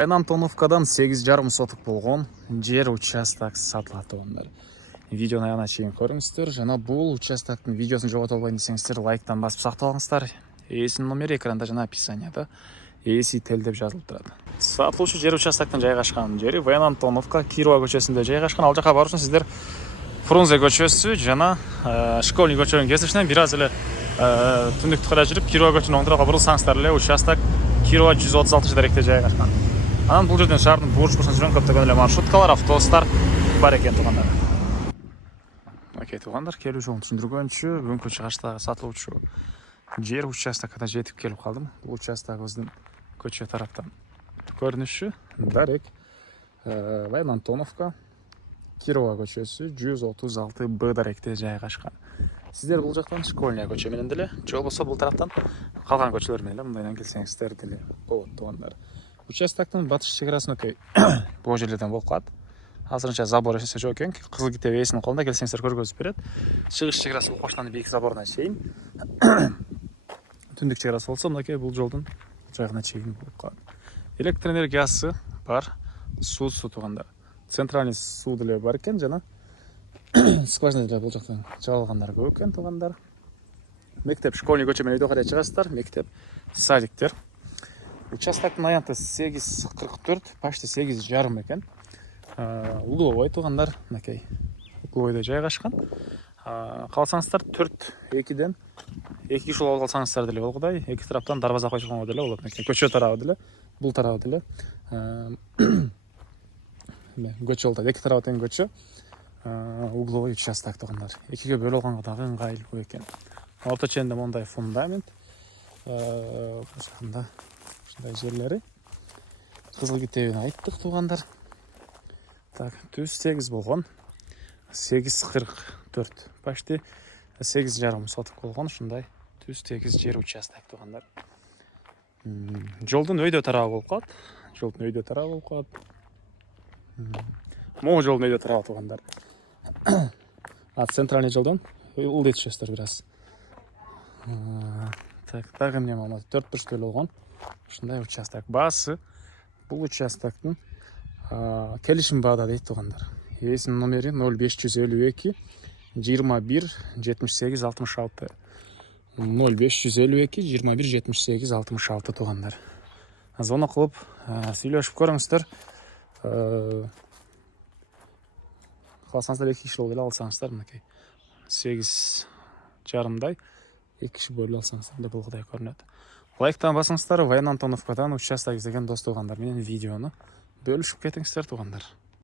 Антоновкадан 8,5 сотық болған жер участок сатылады туғандар. Видеоны аяғына шейін көріңіздер. Жана бұл участоктың видеосын жоғалтып албайын десеңіздер, лайктан басып сақтап алыңыздар. Есімнің номері экранда жана описанияда ТЕЛ деп жазылып тұрады. Сатылушы жер участоктың жайгашкан жери Антоновка Кирова көчөсүндө жайгашкан. Ал жака баруу үчүн сиздер Фрунзе көчөсү жана Школьный көчөнүн кесишинен бир аз эле түндүктү карай жүрүп Кирова көчөнүн оң тарапка бурулсаңыздар эле участок Кирова 136 даректе жайгашкан. Анан бул жерден шаардын бурчкусуна жүргөн көптөгөн эле маршруткалар, автобустар бар экен тугандар. Окей, тугандар, келүү жолун түшүндүргөнчү, бүгүнкү чыгыштагы сатылуучу жер участокуна жетип келип калдым. Бул участогубуздун көчө тараптан көрүнүшү дарек Антоновка Кирова көчөсү 136 Б даректе жайгашкан. Сиздер бул жактан Школьная көчө менен деле, же болбосо бул тараптан калган көчөлөр менен мындайдан келсеңиздер деле болот тугандар. Участоктун батыш чек окей. Бул жерлерден болуп калат. Азырынча забор эсесе жок экен. Кызыл китеп ээсинин колунда, келсеңиздер көргөзүп берет. Чыгыш чек бул баштан бийик заборуна чейин. Түндүк чек болсо мынакей бул жолдун жагына чейин болуп калат. Электр энергиясы бар, суу тугандар. Центральный суу деле бар экен жана скважина деле бул жактан жабылгандар көп экен тугандар. Мектеп, Школьный көчө менен өйдө карай чыгасыздар. Мектеп, садиктер. Участоктун аянты 8,44, почти 8,5 экен. Угловой тугандар, мынакей. Угловойдо жайгашкан. Калсаңыздар 4-2ден 2 киши болуп калсаңыздар деле болгудай, эки тараптан дарбаза койгонго деле болот. Мынакей көчө тарабы деле, бул тарабы деле. Көчө болот, эки тарабы тең көчө. Угловой участок тугандар. Экиге бөлүп алганга дагы ыңгайлуу экен. Орто ченинде мондай фундамент. Ушундай жерлери. Кызыл китебин айттык тугандар. Так, түз 8 болгон. 8,44. Почти 8,5 соток болгон ушундай түз 8 жер участок тугандар. Жолдун өйдө тарабы болуп калат. Жолдун өйдө тарабы болуп калат. Могу жолдун өйдө тарабы тугандар. Центральный жолдон ылдый түшөсүздөр бир аз. Так, дагы эмне болот? 4 бурчтуу болгон. Ушундай участок. Баасы бул участоктун келишим баада дейт тугандар. Ээсинин номери 0552 21 78 66. 0552 21 78 66 тугандар. Звонок кылып сүйлөшүп көрүңүздөр. Калсаңыздар 2 киши болуп эле алсаңыздар, мынакей 8,5дай 2 киши бөлүп алсаңыздар деле болгудай көрүнөт. Лайктан басыңыздар, Антоновкадан участок издеген дос тугандар менен видеону бөлүшүп кетиңиздер тугандар.